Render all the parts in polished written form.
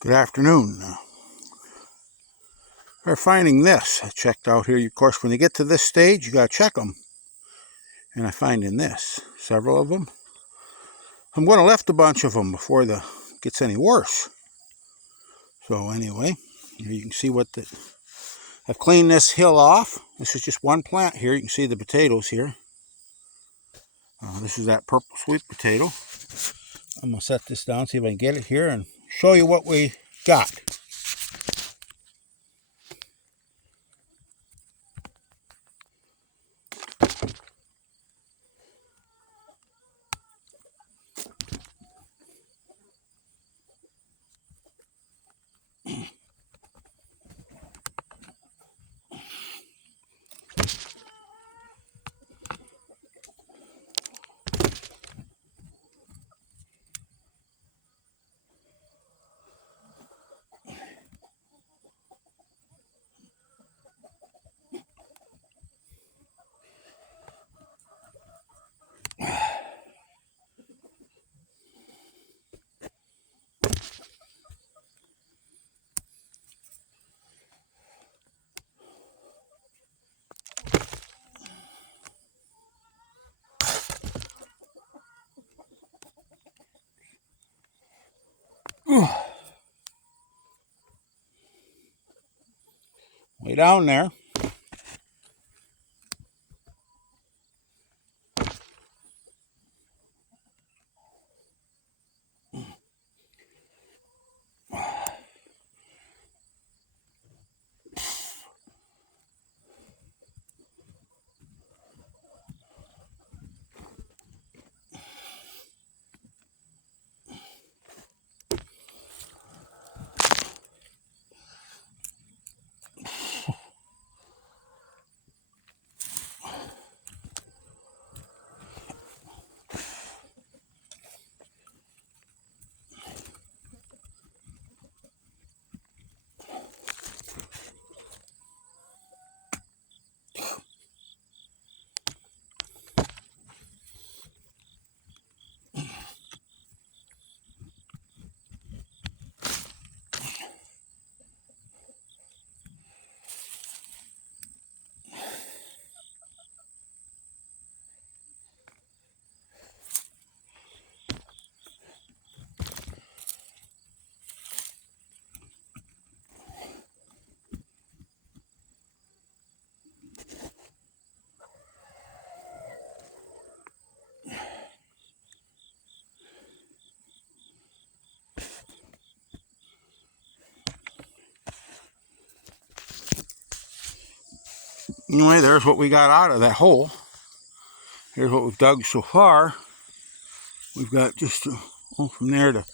Good afternoon. We're finding this. I checked out here. Of course, when you get to this stage, you got to check them. And I find in this, several of them. I'm going to lift a bunch of them before it gets any worse. So anyway, here you can see I've cleaned this hill off. This is just one plant here. You can see the potatoes here. This is that purple sweet potato. I'm going to set this down, see if I can get it here and show you what we got. Way down there. Anyway, there's what we got out of that hole. Here's what we've dug so far. We've got just from there to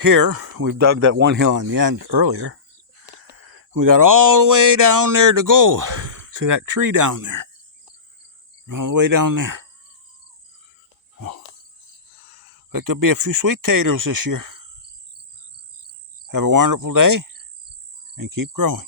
here. We've dug that one hill on the end earlier. We got all the way down there to go to that tree down there. All the way down there. Oh, like there'll be a few sweet taters this year. Have a wonderful day and keep growing.